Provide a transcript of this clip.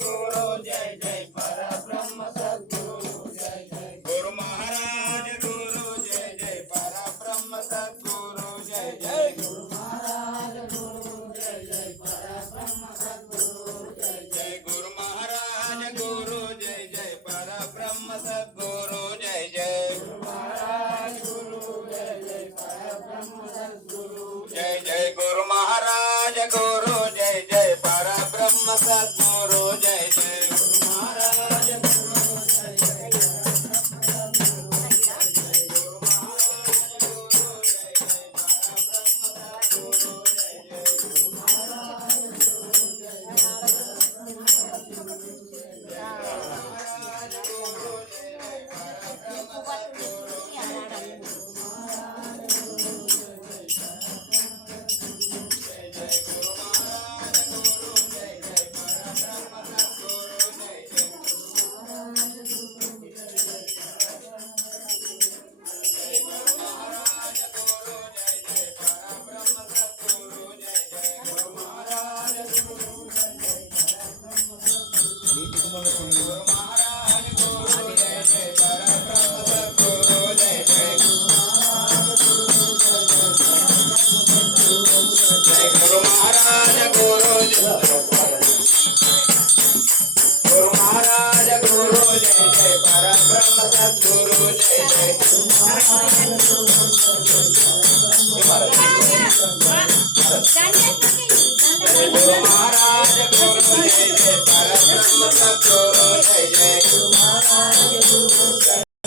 गुरु जय जय परब्रह्म सद्गुरु जय जय गुरु महाराज गुरु जय जय परब्रह्म सद्गुरु जय जय गुरु महाराज गुरु जय जय परब्रह्म सद्गुरु जय जय गुरु महाराज गुरु जय जय परब्रह्म सद्गुरु जय जय गुरु महाराज गुरु जय जय परब्रह्म सद्गुरु जय जय गुरु महाराज गुरु जय जय परब्रह्म सद्गुरु जय जय गुरु महाराज गुरु जय जय